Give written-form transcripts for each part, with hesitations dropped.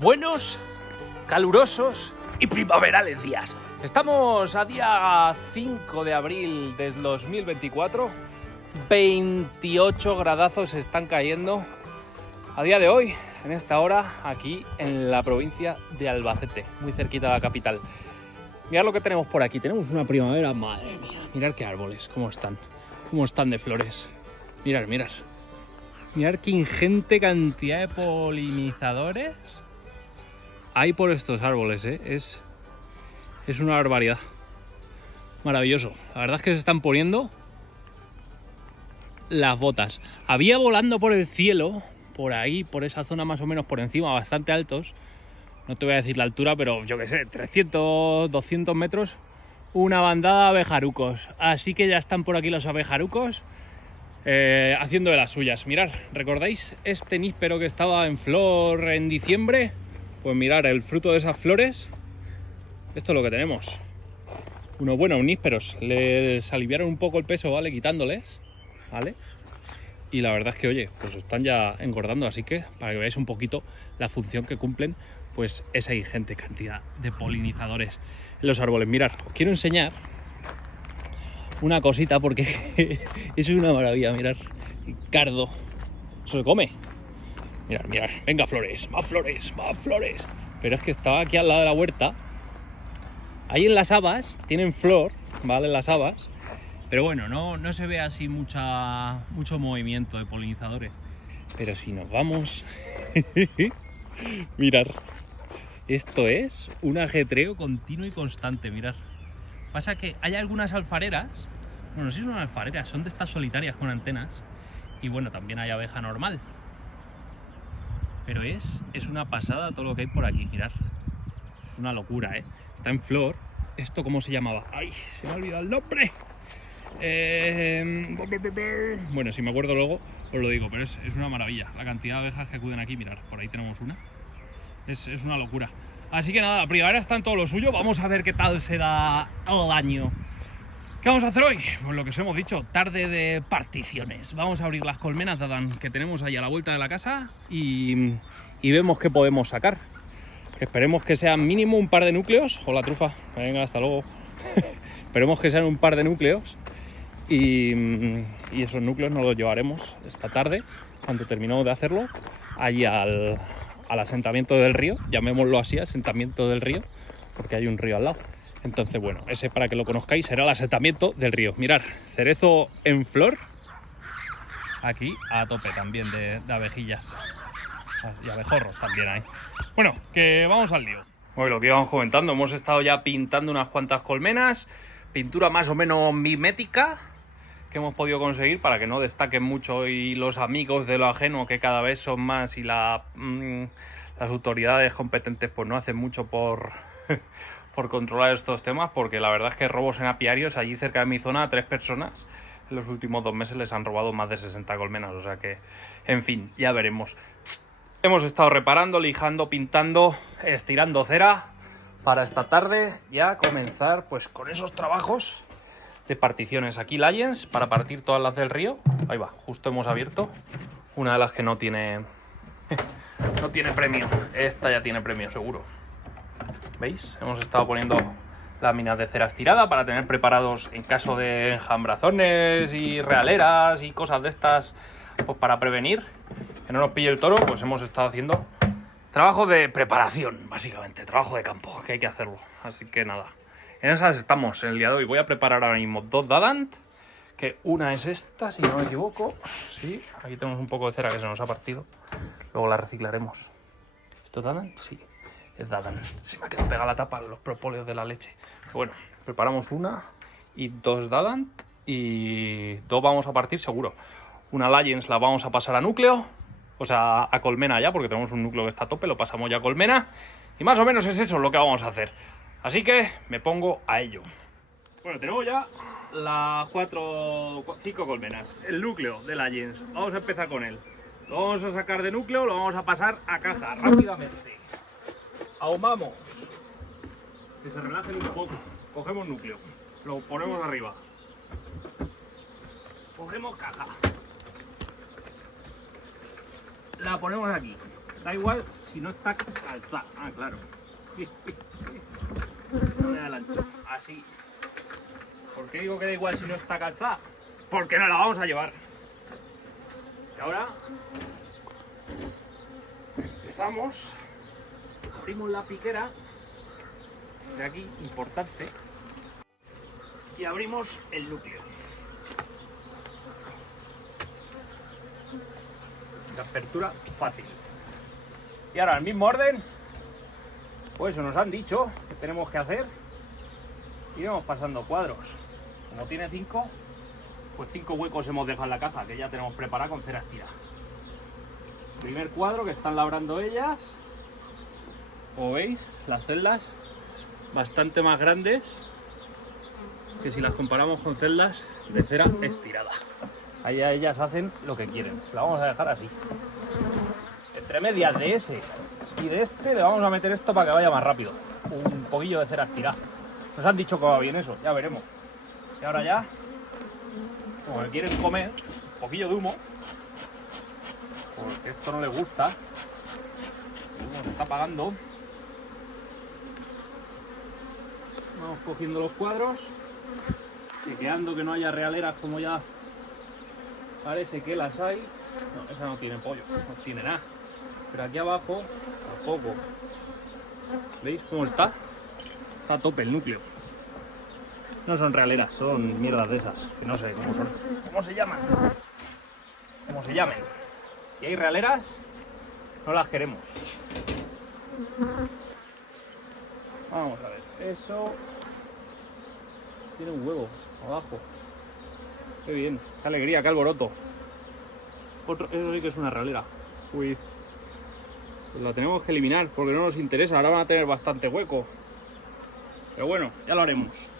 Buenos, calurosos y primaverales días. Estamos a día 5 de abril del 2024. 28 gradazos están cayendo a día de hoy, en esta hora, aquí en la provincia de Albacete, muy cerquita de la capital. Mirad lo que tenemos por aquí. Tenemos una primavera, madre mía. Mirad qué árboles, cómo están de flores. Mirad. Mirad qué ingente cantidad de polinizadores hay por estos árboles, ¿eh? Es una barbaridad. Maravilloso. La verdad es que se están poniendo las botas. Había volando por el cielo, por ahí, por esa zona más o menos por encima, bastante altos. No te voy a decir la altura, pero yo qué sé, 300, 200 metros, una bandada de abejarucos. Así que ya están por aquí los abejarucos haciendo de las suyas. Mirad, ¿recordáis este níspero que estaba en flor en diciembre? Pues mirad, el fruto de esas flores, esto es lo que tenemos. Unos buenos nísperos, les aliviaron un poco el peso, ¿vale? Quitándoles, ¿vale? Y la verdad es que, oye, pues están ya engordando, así que para que veáis un poquito la función que cumplen, pues esa ingente cantidad de polinizadores en los árboles. Mirad, os quiero enseñar una cosita porque es una maravilla. Mirad, cardo, eso se come. Mirad, venga, flores, más flores, más flores. Pero es que estaba aquí al lado de la huerta. Ahí en las habas, tienen flor, ¿vale? Las habas. Pero bueno, no se ve así mucho movimiento de polinizadores. Pero si nos vamos... Mirad. Esto es un ajetreo continuo y constante, mirad. Pasa que hay algunas alfareras. Bueno, no sé si son alfareras, son de estas solitarias con antenas. Y bueno, también hay abeja normal. Pero es una pasada todo lo que hay por aquí, mirad. Es una locura, ¿eh? Está en flor. ¿Esto cómo se llamaba? ¡Ay! Se me ha olvidado el nombre. Bueno, si me acuerdo luego os lo digo, pero es una maravilla. La cantidad de abejas que acuden aquí, mirad, por ahí tenemos una. Es una locura. Así que nada, la primavera está en todo lo suyo. Vamos a ver qué tal se da el año. ¿Qué vamos a hacer hoy? Pues lo que os hemos dicho, tarde de particiones. Vamos a abrir las colmenas de Adán que tenemos ahí a la vuelta de la casa y vemos qué podemos sacar. Esperemos que sean mínimo un par de núcleos. Hola, trufa. Venga, hasta luego. Esperemos que sean un par de núcleos y esos núcleos nos los llevaremos esta tarde, cuando terminemos de hacerlo, allí al asentamiento del río. Llamémoslo así, asentamiento del río, porque hay un río al lado. Entonces, bueno, ese, para que lo conozcáis, será el asentamiento del río. Mirad, cerezo en flor. Aquí a tope también de abejillas. Y abejorros también hay. Bueno, que vamos al lío. Bueno, lo que íbamos comentando, hemos estado ya pintando unas cuantas colmenas. Pintura más o menos mimética que hemos podido conseguir para que no destaquen mucho y los amigos de lo ajeno, que cada vez son más, y las autoridades competentes pues no hacen mucho por controlar estos temas, porque la verdad es que robos en apiarios allí cerca de mi zona a 3 personas en los últimos 2 meses les han robado más de 60 colmenas, o sea que, en fin, ya veremos. Hemos estado reparando, lijando, pintando, estirando cera para esta tarde ya comenzar pues con esos trabajos de particiones. Aquí Lions para partir todas las del río. Ahí va, justo hemos abierto una de las que no tiene premio. Esta ya tiene premio seguro. ¿Veis? Hemos estado poniendo láminas de cera estirada para tener preparados en caso de enjambrazones y realeras y cosas de estas, pues para prevenir que no nos pille el toro. Pues hemos estado haciendo trabajo de preparación, básicamente, trabajo de campo, que hay que hacerlo. Así que nada, en esas estamos en el día de hoy. Voy a preparar ahora mismo 2 Dadant, que una es esta, si no me equivoco. Sí, aquí tenemos un poco de cera que se nos ha partido. Luego la reciclaremos. ¿Esto es Dadant? Sí, es Dadant. Se me ha quedado pegada la tapa, los propóleos de la leche. Pero bueno, preparamos una y 2 Dadant y 2 vamos a partir seguro. Una Lions la vamos a pasar a núcleo. O sea, a colmena ya, porque tenemos un núcleo que está a tope, lo pasamos ya a colmena. Y más o menos es eso lo que vamos a hacer. Así que me pongo a ello. Bueno, tenemos ya las 5 colmenas. El núcleo de la Lions. Vamos a empezar con él. Lo vamos a sacar de núcleo, lo vamos a pasar a caja rápidamente. Ahumamos. Que se relajen un poco. Cogemos núcleo. Lo ponemos arriba. Cogemos caja. La ponemos aquí. Da igual si no está calzada. Ah, claro. No me da el ancho. Así. ¿Por qué digo que da igual si no está calzada? Porque no la vamos a llevar. Y ahora empezamos. Abrimos la piquera de aquí, importante, y abrimos el núcleo. De apertura fácil. Y ahora, al mismo orden, pues nos han dicho que tenemos que hacer. Iremos pasando cuadros. Como tiene 5, pues 5 huecos hemos dejado en la caja, que ya tenemos preparada con cera estira. Primer cuadro que están labrando ellas. Como veis, las celdas bastante más grandes que si las comparamos con celdas de cera estirada. Allá ellas hacen lo que quieren. La vamos a dejar así. Entre medias de ese y de este le vamos a meter esto para que vaya más rápido. Un poquillo de cera estirada. Nos han dicho que va bien eso, ya veremos. Y ahora ya, como que quieren comer, un poquillo de humo, porque esto no les gusta. El humo se está apagando. Vamos cogiendo los cuadros, chequeando que no haya realeras como ya parece que las hay. No, esa no tiene pollo, no tiene nada. Pero aquí abajo, tampoco. ¿Veis cómo está? Está a tope el núcleo. No son realeras, son mierdas de esas, que no sé cómo son. ¿Cómo se llaman? ¿Cómo se llamen? Y hay realeras, no las queremos. Vamos a ver, eso tiene un huevo abajo. Qué bien, qué alegría, qué alboroto. Eso sí que es una realera. Uy, pues la tenemos que eliminar porque no nos interesa. Ahora van a tener bastante hueco. Pero bueno, ya lo haremos.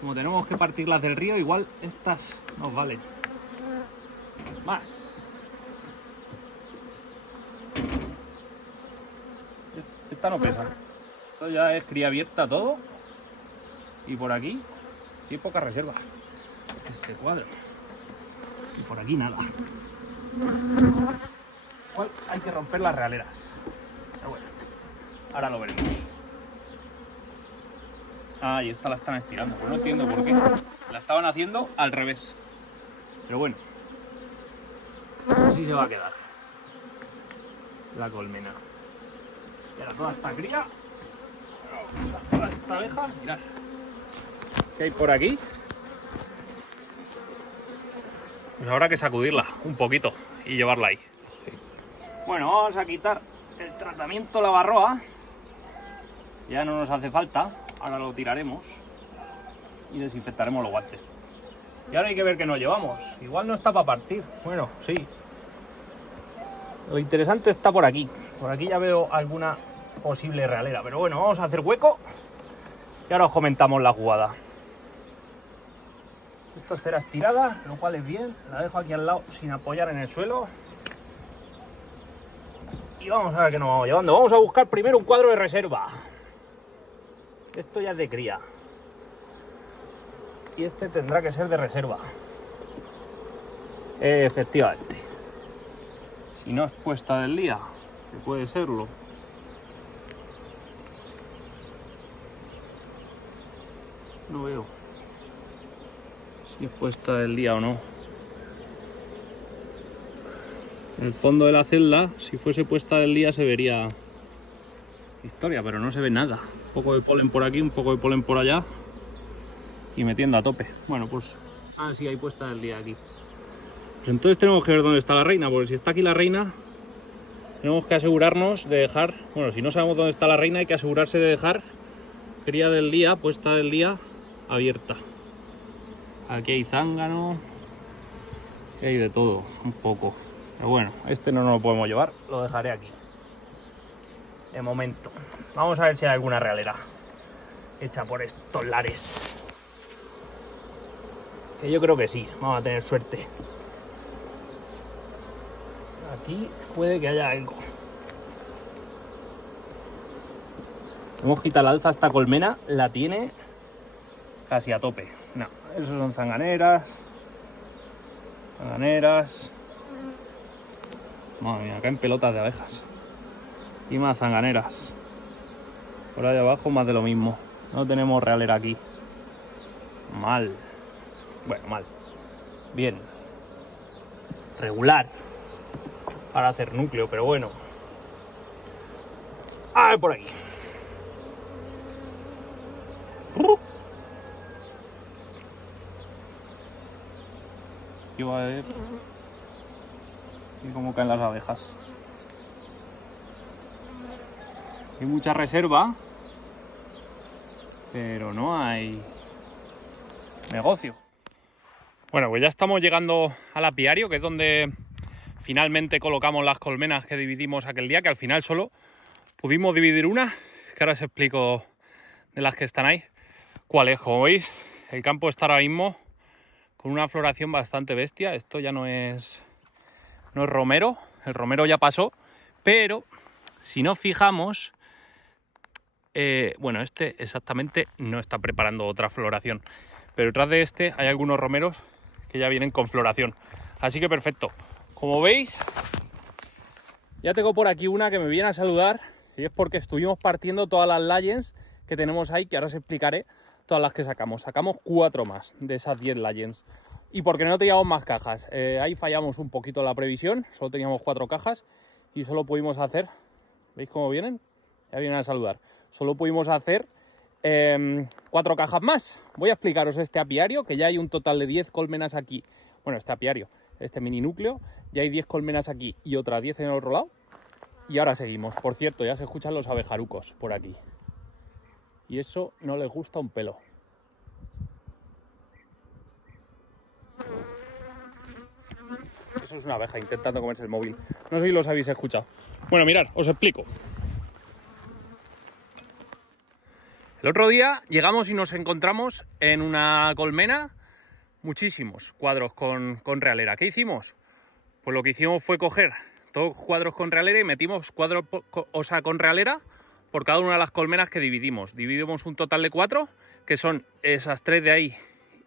Como tenemos que partirlas del río, igual estas nos valen. Más. Esta no pesa. Esto ya es cría abierta todo. Y por aquí hay poca reserva. Este cuadro. Y por aquí nada. Igual hay que romper las realeras. Pero bueno, ahora lo veremos. Ah, y esta la están estirando. Pues no entiendo por qué. La estaban haciendo al revés. Pero bueno. Así se va a quedar la colmena. Y ahora toda esta cría. Toda esta abeja. Mirad. ¿Qué hay por aquí? Pues habrá que sacudirla un poquito y llevarla ahí. Bueno, vamos a quitar el tratamiento lavarroa. Ya no nos hace falta. Ahora lo tiraremos y desinfectaremos los guantes. Y ahora hay que ver qué nos llevamos. Igual no está para partir. Bueno, sí. Lo interesante está por aquí. Por aquí ya veo alguna posible realera. Pero bueno, vamos a hacer hueco y ahora os comentamos la jugada. Esto es cera estirada, lo cual es bien. La dejo aquí al lado sin apoyar en el suelo. Y vamos a ver qué nos vamos llevando. Vamos a buscar primero un cuadro de reserva. Esto ya es de cría. Y este tendrá que ser de reserva. Efectivamente. Si no es puesta del día, que puede serlo. No veo si es puesta del día o no. En el fondo de la celda, si fuese puesta del día, se vería historia, pero no se ve nada. Un poco de polen por aquí, un poco de polen por allá y metiendo a tope. Bueno, pues sí, hay puesta del día aquí. Pues entonces tenemos que ver dónde está la reina, porque si está aquí la reina, tenemos que asegurarnos de dejar, bueno, si no sabemos dónde está la reina, hay que asegurarse de dejar cría del día, puesta del día, abierta. Aquí hay zángano, aquí hay de todo, un poco. Pero bueno, este no nos lo podemos llevar, lo dejaré aquí. De momento. Vamos a ver si hay alguna realera hecha por estos lares. Que yo creo que sí, vamos a tener suerte. Aquí puede que haya algo. Hemos quitado la alza, esta colmena la tiene casi a tope. No, esos son zanganeras. Zanganeras. Madre mía, acá en pelotas de abejas. y más zanganeras. Por ahí abajo más de lo mismo. No tenemos realera aquí. Mal. Bueno, mal. Bien. Regular. Para hacer núcleo, pero bueno. A ver por aquí. Aquí va a ver. Y cómo caen las abejas. Hay mucha reserva, pero no hay negocio. Bueno, pues ya estamos llegando al apiario, que es donde finalmente colocamos las colmenas que dividimos aquel día, que al final solo pudimos dividir una, que ahora os explico de las que están ahí cuál es. Como veis, el campo está ahora mismo con una floración bastante bestia. Esto ya no es romero, el romero ya pasó, pero si nos fijamos, bueno, este exactamente no está preparando otra floración, pero detrás de este hay algunos romeros que ya vienen con floración, así que perfecto. Como veis, ya tengo por aquí una que me viene a saludar, y es porque estuvimos partiendo todas las Lions que tenemos ahí, que ahora os explicaré todas las que sacamos. Sacamos 4 más de esas 10 Lions. Y porque no teníamos más cajas, ahí fallamos un poquito la previsión, solo teníamos 4 cajas y solo pudimos hacer, ¿veis cómo vienen? Ya vienen a saludar. Solo pudimos hacer 4 cajas más. Voy a explicaros este apiario, que ya hay un total de 10 colmenas aquí. Bueno, este apiario, este mini núcleo, ya hay 10 colmenas aquí y otras 10 en el otro lado. Y ahora seguimos. Por cierto, ya se escuchan los abejarucos por aquí. Y eso no les gusta un pelo. Eso es una abeja intentando comerse el móvil. No sé si los habéis escuchado. Bueno, mirad, os explico. El otro día llegamos y nos encontramos en una colmena muchísimos cuadros con realera. ¿Qué hicimos? Pues lo que hicimos fue coger todos cuadros con realera y metimos cuadros con realera por cada una de las colmenas que dividimos. Dividimos un total de 4, que son esas 3 de ahí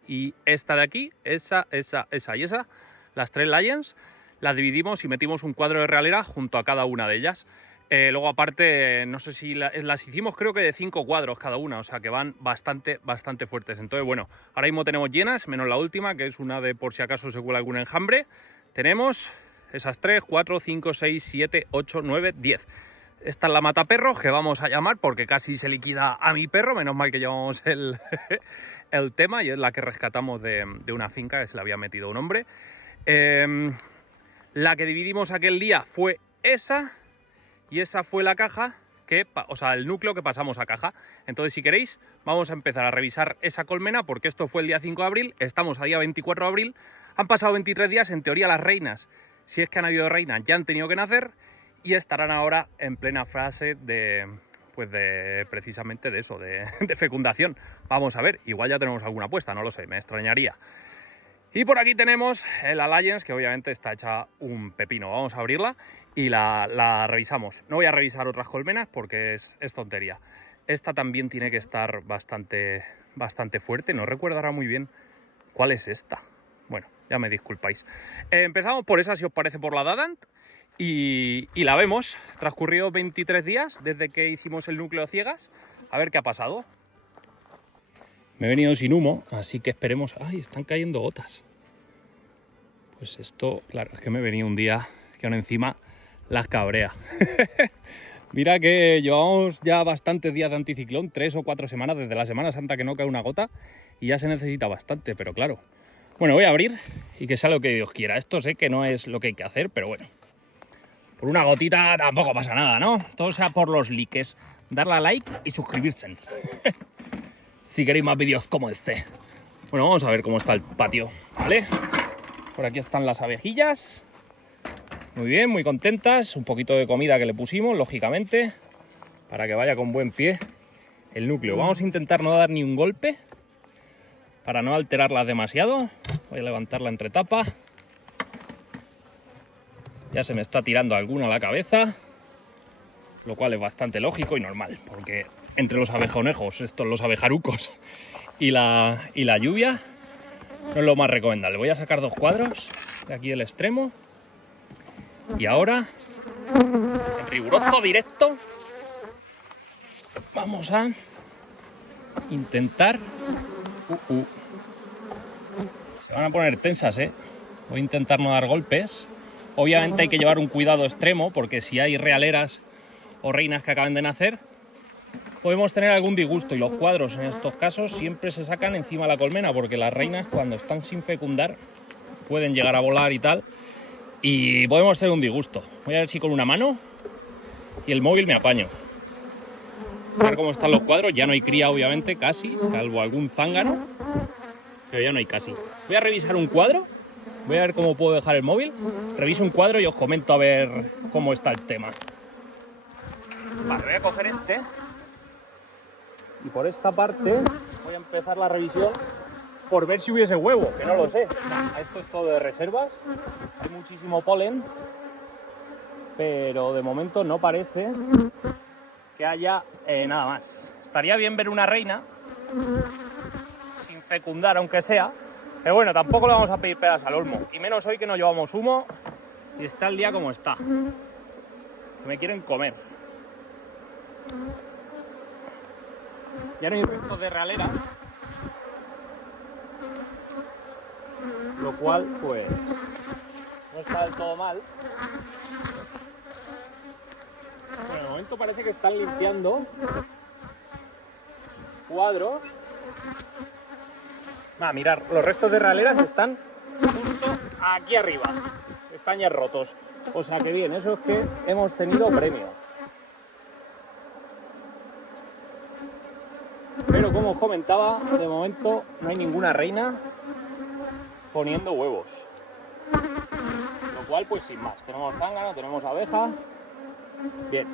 y esta de aquí, esa y esa. Las 3 Lions las dividimos y metimos un cuadro de realera junto a cada una de ellas. Luego aparte, no sé si las hicimos, creo que de 5 cuadros cada una, o sea que van bastante fuertes. Entonces, bueno, ahora mismo tenemos llenas, menos la última, que es una de por si acaso se cuela algún enjambre. Tenemos esas 3, 4, 5, 6, 7, 8, 9, 10. Esta es la mataperros, que vamos a llamar porque casi se liquida a mi perro, menos mal que llevamos el tema, y es la que rescatamos de una finca que se le había metido un hombre. La que dividimos aquel día fue esa, y esa fue la caja, o sea, el núcleo que pasamos a caja. Entonces, si queréis, vamos a empezar a revisar esa colmena, porque esto fue el día 5 de abril, estamos a día 24 de abril, han pasado 23 días, en teoría las reinas, si es que han habido reinas, ya han tenido que nacer, y estarán ahora en plena fase precisamente de eso, de fecundación. Vamos a ver, igual ya tenemos alguna puesta, no lo sé, me extrañaría. Y por aquí tenemos la Lions, que obviamente está hecha un pepino. Vamos a abrirla y la revisamos. No voy a revisar otras colmenas porque es tontería. Esta también tiene que estar bastante fuerte. No recuerdo ahora muy bien cuál es esta. Bueno, ya me disculpáis. Empezamos por esa, si os parece, por la Dadant. Y la vemos. Transcurrido 23 días desde que hicimos el núcleo ciegas. A ver qué ha pasado. Me he venido sin humo, así que esperemos... ¡Ay, están cayendo gotas! Pues esto, claro, es que me he venido un día que aún encima las cabrea. Mira que llevamos ya bastantes días de anticiclón, 3 o 4 semanas, desde la Semana Santa que no cae una gota, y ya se necesita bastante, pero claro. Bueno, voy a abrir y que sea lo que Dios quiera. Esto sé que no es lo que hay que hacer, pero bueno. Por una gotita tampoco pasa nada, ¿no? Todo sea por los likes. Darle a like y suscribirse. Si queréis más vídeos como este. Bueno, vamos a ver cómo está el patio, ¿vale? Por aquí están las abejillas. Muy bien, muy contentas. Un poquito de comida que le pusimos, lógicamente, para que vaya con buen pie el núcleo. Vamos a intentar no dar ni un golpe para no alterarlas demasiado. Voy a levantar la entretapa. Ya se me está tirando alguna a la cabeza, lo cual es bastante lógico y normal, porque entre los abejonejos, los abejarucos y la lluvia, no es lo más recomendable. Voy a sacar 2 cuadros de aquí del extremo y ahora riguroso, directo. Vamos a intentar... Se van a poner tensas, ¿eh? Voy a intentar no dar golpes. Obviamente hay que llevar un cuidado extremo, porque si hay realeras o reinas que acaban de nacer, podemos tener algún disgusto, y los cuadros en estos casos siempre se sacan encima de la colmena, porque las reinas cuando están sin fecundar pueden llegar a volar y tal, y podemos tener un disgusto. Voy a ver si con una mano y el móvil me apaño. A ver cómo están los cuadros. Ya no hay cría, obviamente, casi, salvo algún zángano, pero ya no hay casi. Voy a revisar un cuadro, voy a ver cómo puedo dejar el móvil, reviso un cuadro y os comento a ver cómo está el tema. Vale, voy a coger este y por esta parte voy a empezar la revisión por ver si hubiese huevo, que no lo sé. Esto es todo de reservas, hay muchísimo polen, pero de momento no parece que haya nada más. Estaría bien ver una reina sin fecundar, aunque sea, pero bueno, tampoco le vamos a pedir pedas al olmo, y menos hoy que no llevamos humo y está el día como está. Me quieren comer. Ya no hay restos de realeras, lo cual pues no está del todo mal. Bueno, de momento parece que están limpiando cuadros. Mirar, los restos de realeras están justo aquí arriba, están ya rotos, o sea que bien, eso es que hemos tenido premio. Pero como os comentaba, de momento no hay ninguna reina poniendo huevos, lo cual pues sin más, tenemos zángano, tenemos abeja, bien,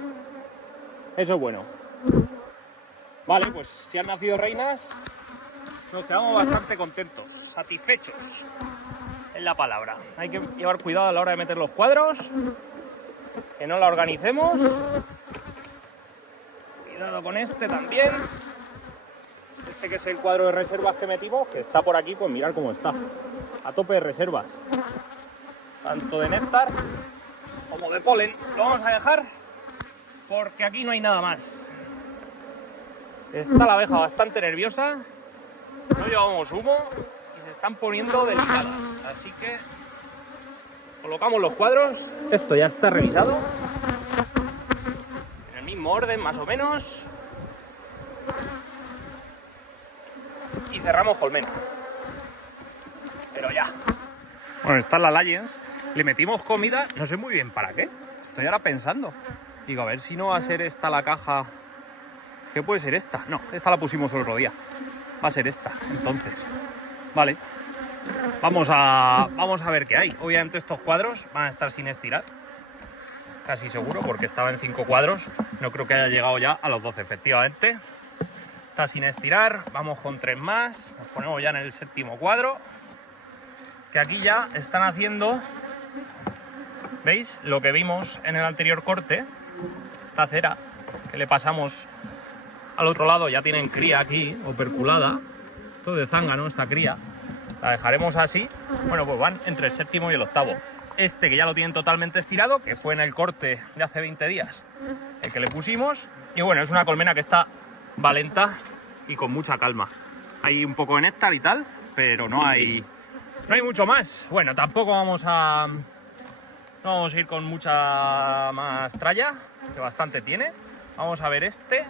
eso es bueno. Vale, pues si han nacido reinas, nos quedamos bastante contentos, satisfechos, es la palabra. Hay que llevar cuidado a la hora de meter los cuadros, que no la organicemos. Cuidado con este también. Este que es el cuadro de reservas que metimos, que está por aquí, pues mirad cómo está. A tope de reservas. Tanto de néctar como de polen. Lo vamos a dejar porque aquí no hay nada más. Está la abeja bastante nerviosa. No llevamos humo y se están poniendo delicadas. Así que colocamos los cuadros. Esto ya está revisado. En el mismo orden, más o menos. Y cerramos colmena. Pero ya. Bueno, está la Lions. Le metimos comida, no sé muy bien para qué. Estoy ahora pensando. Digo, a ver si no va a ser esta la caja. ¿Qué puede ser esta? No, esta la pusimos el otro día. Va a ser esta, entonces. Vale. Vamos a ver qué hay. Obviamente estos cuadros van a estar sin estirar. Casi seguro, porque estaba en 5 cuadros. No creo que haya llegado ya a los 12, efectivamente. Está sin estirar, vamos con 3 más, nos ponemos ya en el 7º cuadro, que aquí ya están haciendo, ¿veis? Lo que vimos en el anterior corte, esta cera que le pasamos al otro lado, ya tienen cría aquí, operculada, todo de zángano esta cría, la dejaremos así. Bueno, pues van entre el 7º y el 8º. Este que ya lo tienen totalmente estirado, que fue en el corte de hace 20 días, el que le pusimos, y bueno, es una colmena que está va lenta y con mucha calma. Hay un poco de néctar y tal, pero no hay mucho más. Bueno, tampoco no vamos a ir con mucha más tralla, que bastante tiene. Vamos a ver este,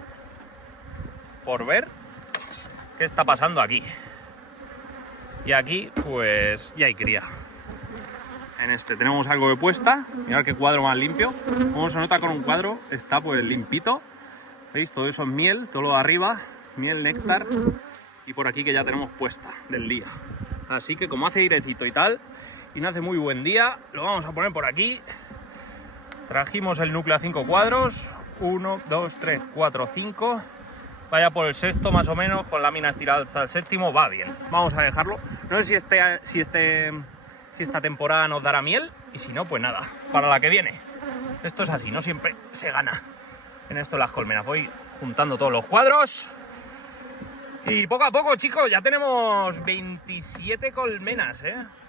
por ver qué está pasando aquí. Y aquí, pues, ya hay cría. En este tenemos algo de puesta. Mirad qué cuadro más limpio. Como se nota con un cuadro, está pues limpito. ¿Veis? Todo eso es miel, todo lo de arriba, miel, néctar, y por aquí que ya tenemos puesta del día. Así que como hace airecito y tal, y no hace muy buen día, lo vamos a poner por aquí. Trajimos el núcleo a 5 cuadros, 1, 2, 3, 4, 5. Vaya por el 6º más o menos, con la mina estirada hasta el 7º, va bien. Vamos a dejarlo. No sé si esta temporada nos dará miel, y si no, pues nada, para la que viene. Esto es así, no siempre se gana. En esto las colmenas, voy juntando todos los cuadros y poco a poco, chicos, ya tenemos 27 colmenas,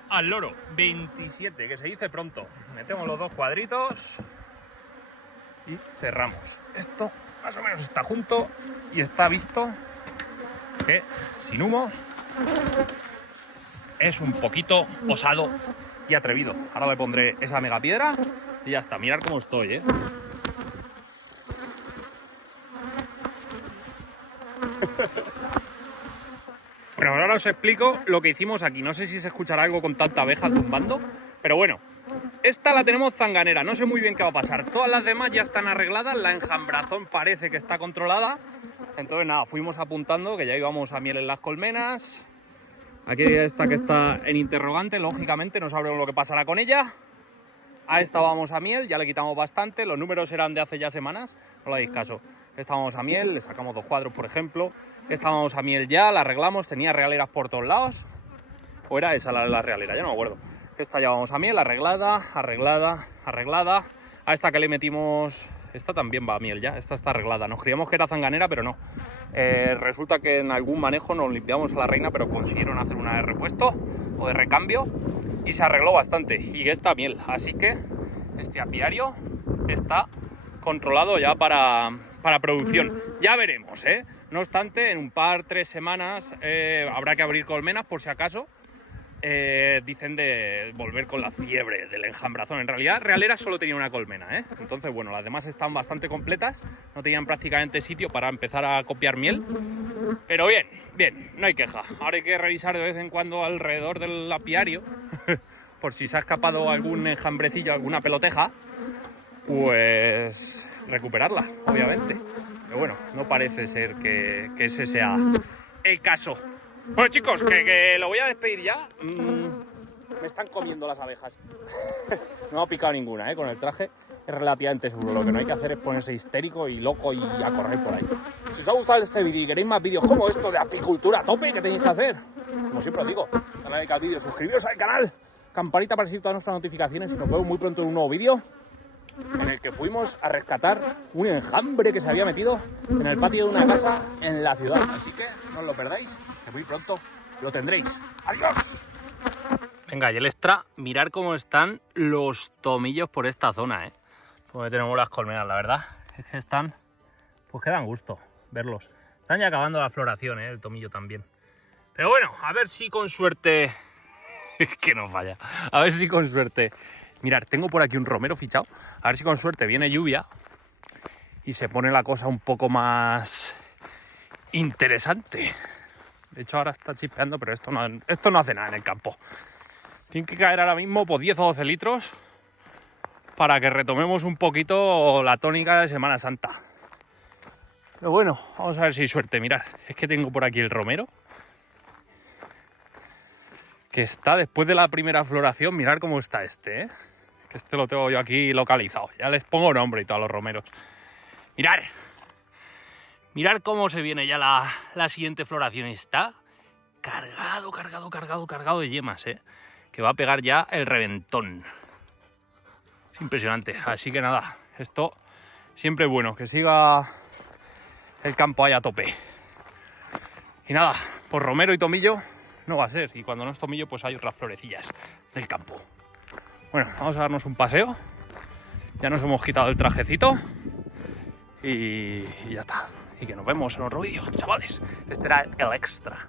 al loro, 27, que se dice pronto. Metemos los 2 cuadritos y cerramos. Esto más o menos está junto y está visto que sin humo es un poquito osado y atrevido. Ahora le pondré esa mega piedra y ya está. Mirad cómo estoy, ¿eh? Bueno, ahora os explico lo que hicimos aquí. No sé si se escuchará algo con tanta abeja zumbando, pero bueno, esta la tenemos zanganera. No sé muy bien qué va a pasar. Todas las demás ya están arregladas. La enjambrazón parece que está controlada. Entonces nada, fuimos apuntando que ya íbamos a miel en las colmenas. Aquí esta que está en interrogante, lógicamente no sabremos lo que pasará con ella. A esta vamos a miel, ya le quitamos bastante. Los números eran de hace ya semanas, no le hagáis caso. Esta vamos a miel, le sacamos 2 cuadros, por ejemplo. Esta vamos a miel ya, la arreglamos, tenía realeras por todos lados. O era esa la realera, ya no me acuerdo. Esta ya vamos a miel, arreglada. A esta que le metimos... Esta también va a miel ya, esta está arreglada. Nos creíamos que era zanganera, pero no. Resulta que en algún manejo nos limpiamos a la reina, pero consiguieron hacer una de repuesto o de recambio y se arregló bastante. Y esta miel, así que este apiario está controlado ya para producción. Ya veremos, ¿eh? No obstante, en un par, 3 semanas habrá que abrir colmenas por si acaso. Dicen de volver con la fiebre del enjambrazón. En realidad, realera solo tenía una colmena, ¿eh? Entonces, bueno, las demás están bastante completas. No tenían prácticamente sitio para empezar a copiar miel. Pero bien, no hay queja. Ahora hay que revisar de vez en cuando alrededor del apiario por si se ha escapado algún enjambrecillo, alguna peloteja, pues recuperarla, obviamente. Pero bueno, no parece ser que ese sea el caso. Bueno, chicos, que lo voy a despedir ya. Me están comiendo las abejas. No me ha picado ninguna, ¿eh? Con el traje es relativamente seguro. Lo que no hay que hacer es ponerse histérico y loco y a correr por ahí. Si os ha gustado este vídeo y queréis más vídeos como esto de apicultura a tope, ¿qué tenéis que hacer? Como siempre os digo, dale like al vídeo, suscribiros al canal, campanita para recibir todas nuestras notificaciones y nos vemos muy pronto en un nuevo vídeo en el que fuimos a rescatar un enjambre que se había metido en el patio de una casa en la ciudad. Así que no os lo perdáis, que muy pronto lo tendréis. ¡Adiós! Venga, y el extra, mirar cómo están los tomillos por esta zona, ¿eh? Donde tenemos las colmenas, la verdad es que están, pues que dan gusto verlos. Están ya acabando la floración, ¿eh? El tomillo también. Pero bueno, a ver si con suerte... que no falla. A ver si con suerte... Mirad, tengo por aquí un romero fichado. A ver si con suerte viene lluvia y se pone la cosa un poco más interesante. De hecho, ahora está chispeando, pero esto no hace nada en el campo. Tiene que caer ahora mismo por 10 o 12 litros para que retomemos un poquito la tónica de Semana Santa. Pero bueno, vamos a ver si hay suerte. Mirad, es que tengo por aquí el romero, que está después de la primera floración. Mirad cómo está este, ¿eh? Que este lo tengo yo aquí localizado. Ya les pongo nombre y todo a los romeros. Mirad. Mirad cómo se viene ya la siguiente floración. Está cargado de yemas, ¿eh? Que va a pegar ya el reventón. Es impresionante. Así que nada, esto siempre es bueno, que siga el campo ahí a tope. Y nada, pues romero y tomillo no va a ser. Y cuando no es tomillo, pues hay otras florecillas del campo. Bueno, vamos a darnos un paseo. Ya nos hemos quitado el trajecito. Y ya está. Y que nos vemos en otro vídeo, chavales. Este era el extra.